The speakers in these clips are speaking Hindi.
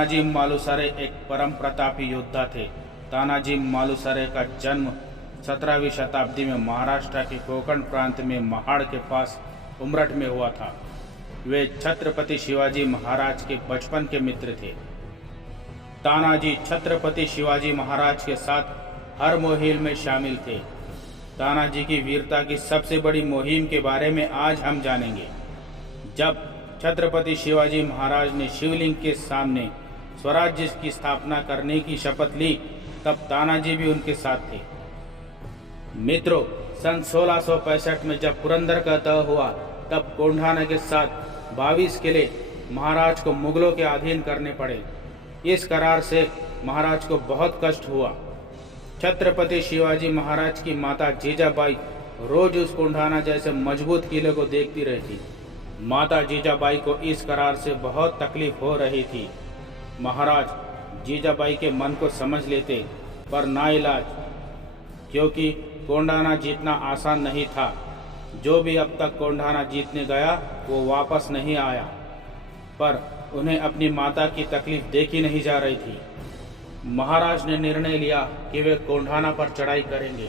तानाजी मालुसरे एक परम प्रतापी योद्धा थे। तानाजी मालुसरे का जन्म 17वीं शताब्दी में महाराष्ट्र के कोंकण प्रांत में महाड़ के पास उमरठ में हुआ था। वे छत्रपति शिवाजी महाराज के बचपन के मित्र थे। तानाजी छत्रपति शिवाजी महाराज के साथ हर मुहिम में शामिल थे। तानाजी की वीरता की सबसे बड़ी मुहिम के बारे में आज हम जानेंगे। जब छत्रपति शिवाजी महाराज ने शिवलिंग के सामने स्वराज्य की स्थापना करने की शपथ ली, तब तानाजी भी उनके साथ थे। मित्रों, सन 1665 में जब पुरंदर का तह हुआ, तब कोंढाना के साथ 22 किले महाराज को मुगलों के अधीन करने पड़े। इस करार से महाराज को बहुत कष्ट हुआ। छत्रपति शिवाजी महाराज की माता जीजाबाई रोज उस कोंढाना जैसे मजबूत किले को देखती रहती। माता जीजाबाई को इस करार से बहुत तकलीफ हो रही थी। महाराज जीजाबाई के मन को समझ लेते, पर नाइलाज, क्योंकि कोंढाना जीतना आसान नहीं था। जो भी अब तक कोंढाना जीतने गया वो वापस नहीं आया, पर उन्हें अपनी माता की तकलीफ देखी नहीं जा रही थी। महाराज ने निर्णय लिया कि वे कोंढाना पर चढ़ाई करेंगे।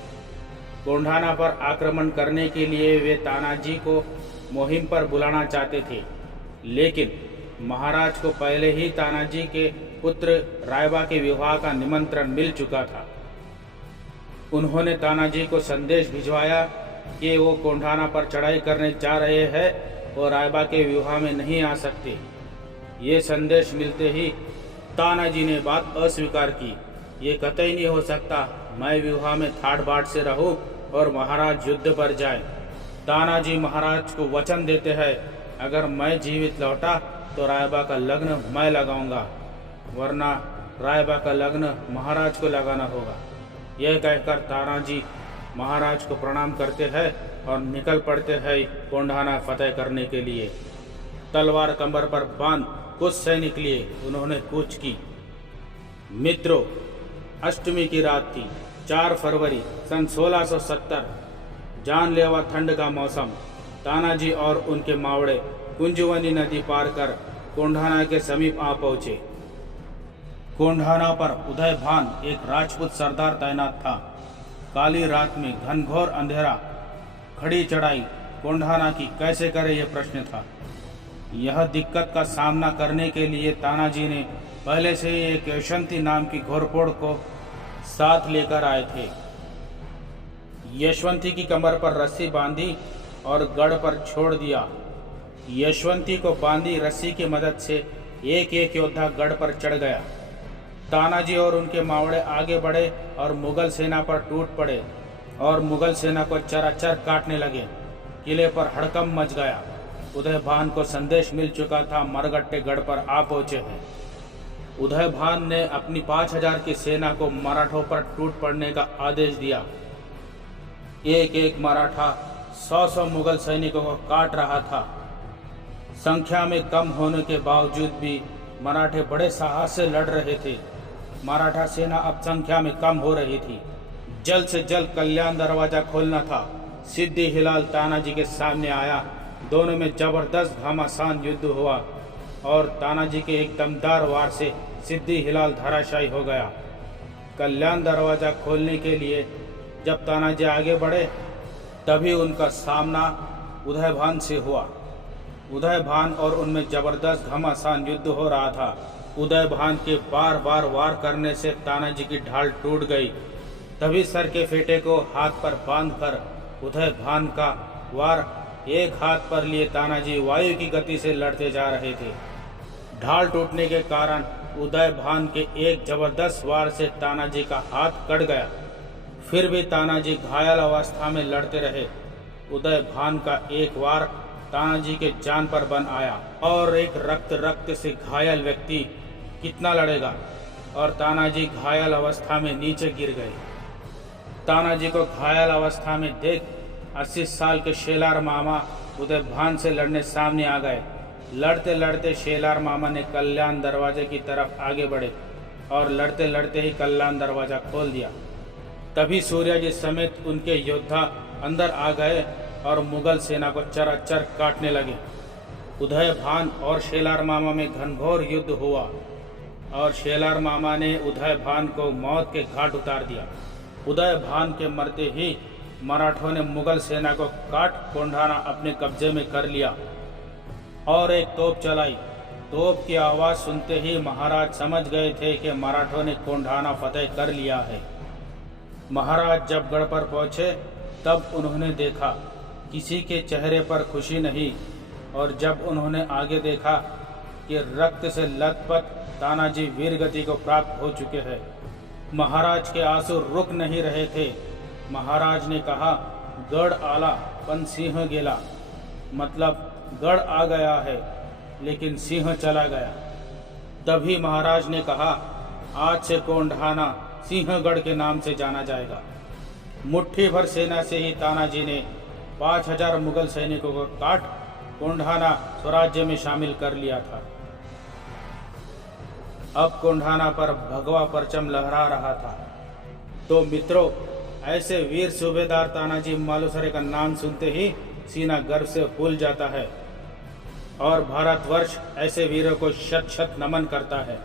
कोंढाना पर आक्रमण करने के लिए वे तानाजी को मुहिम पर बुलाना चाहते थे, लेकिन महाराज को पहले ही तानाजी के पुत्र रायबा के विवाह का निमंत्रण मिल चुका था। उन्होंने तानाजी को संदेश भिजवाया कि वो कोंढाना पर चढ़ाई करने जा रहे हैं और रायबा के विवाह में नहीं आ सकते। ये संदेश मिलते ही तानाजी ने बात अस्वीकार की। ये कतई नहीं हो सकता, मैं विवाह में ठाठ बाट से रहूं और महाराज युद्ध पर जाए। तानाजी महाराज को वचन देते हैं, अगर मैं जीवित लौटा तो रायबा का लग्न मैं लगाऊंगा, वरना रायबा का लग्न महाराज को लगाना होगा। यह कहकर तानाजी महाराज को प्रणाम करते हैं और निकल पड़ते हैं कोंढाना फतेह करने के लिए। तलवार कमर पर बांध कुछ सैनिक लिए उन्होंने कूच की। मित्रों, अष्टमी की रात थी, 4 फरवरी सन 1670। जानलेवा ठंड का मौसम। तानाजी और उनके मावड़े कुंजवनी नदी पार कर कोंढाना के समीप आ पहुंचे। कोंढाना पर उदय भान एक राजपूत सरदार तैनात था। काली रात में घनघोर अंधेरा, खड़ी चढ़ाई कोंढाना की कैसे करे, यह प्रश्न था। यह दिक्कत का सामना करने के लिए तानाजी ने पहले से ही एक यशवंती नाम की घोरपोड़ को साथ लेकर आए थे। यशवंती की कमर पर रस्सी बांधी और गढ़ पर छोड़ दिया। यशवंती को बांधी रस्सी की मदद से एक एक योद्धा गढ़ पर चढ़ गया। तानाजी और उनके मावड़े आगे बढ़े और मुगल सेना पर टूट पड़े और मुगल सेना को चराचर काटने लगे। किले पर हड़कंप मच गया। उदय भान को संदेश मिल चुका था, मरगट्टे गढ़ पर आ पहुंचे हैं। उदय भान ने अपनी 5000 की सेना को मराठों पर टूट पड़ने का आदेश दिया। एक एक मराठा 100 मुगल सैनिकों को काट रहा था। संख्या में कम होने के बावजूद भी मराठे बड़े साहस से लड़ रहे थे। मराठा सेना अब संख्या में कम हो रही थी। जल्द से जल्द कल्याण दरवाजा खोलना था। सिद्दी हिलाल तानाजी के सामने आया। दोनों में जबरदस्त घमासान युद्ध हुआ और तानाजी के एक दमदार वार से सिद्दी हिलाल धराशायी हो गया। कल्याण दरवाजा खोलने के लिए जब तानाजी आगे बढ़े, तभी उनका सामना उदय भान से हुआ। उदय भान और उनमें जबरदस्त घमासान युद्ध हो रहा था। उदय भान के बार बार वार करने से तानाजी की ढाल टूट गई। तभी सर के फेटे को हाथ पर बांधकर उदय भान का वार एक हाथ पर लिए तानाजी वायु की गति से लड़ते जा रहे थे। ढाल टूटने के कारण उदय भान के एक जबरदस्त वार से तानाजी का हाथ कट गया। फिर भी तानाजी घायल अवस्था में लड़ते रहे। उदय भान का एक वार तानाजी के जान पर बन आया और एक रक्त से घायल व्यक्ति कितना लड़ेगा, और तानाजी घायल अवस्था में नीचे गिर गए। तानाजी को घायल अवस्था में देख 80 साल के शेलार मामा उदय भान से लड़ने सामने आ गए। लड़ते लड़ते शेलार मामा ने कल्याण दरवाजे की तरफ आगे बढ़े और लड़ते लड़ते ही कल्याण दरवाजा खोल दिया। तभी सूर्याजी समेत उनके योद्धा अंदर आ गए और मुगल सेना को चराचर काटने लगे। उदय भान और शेलार मामा में घनघोर युद्ध हुआ। और शेलार मामा ने उदय भान को मौत के घाट उतार दिया। उदय भान के मरते ही मराठों ने मुगल सेना को काट कोंढाना अपने कब्जे में कर लिया और एक तोप चलाई। तोप की आवाज़ सुनते ही महाराज समझ गए थे कि मराठों ने कोंढाना फतेह कर लिया है। महाराज जब गढ़ पर पहुंचे तब उन्होंने देखा किसी के चेहरे पर खुशी नहीं, और जब उन्होंने आगे देखा कि रक्त से लथपथ तानाजी वीरगति को प्राप्त हो चुके हैं, महाराज के आंसू रुक नहीं रहे थे। महाराज ने कहा, गढ़ आला पन सिंह गेला, मतलब गढ़ आ गया है लेकिन सिंह चला गया। तभी महाराज ने कहा, आज से कोंढाना सिंहगढ़ के नाम से जाना जाएगा। मुट्ठी भर सेना से ही तानाजी ने 5000 मुगल सैनिकों को काट कोंढाना स्वराज्य में शामिल कर लिया था। अब कोंढाना पर भगवा परचम लहरा रहा था। तो मित्रों, ऐसे वीर सूबेदार तानाजी मालुसरे का नाम सुनते ही सीना गर्व से फूल जाता है और भारतवर्ष ऐसे वीरों को शत शत नमन करता है।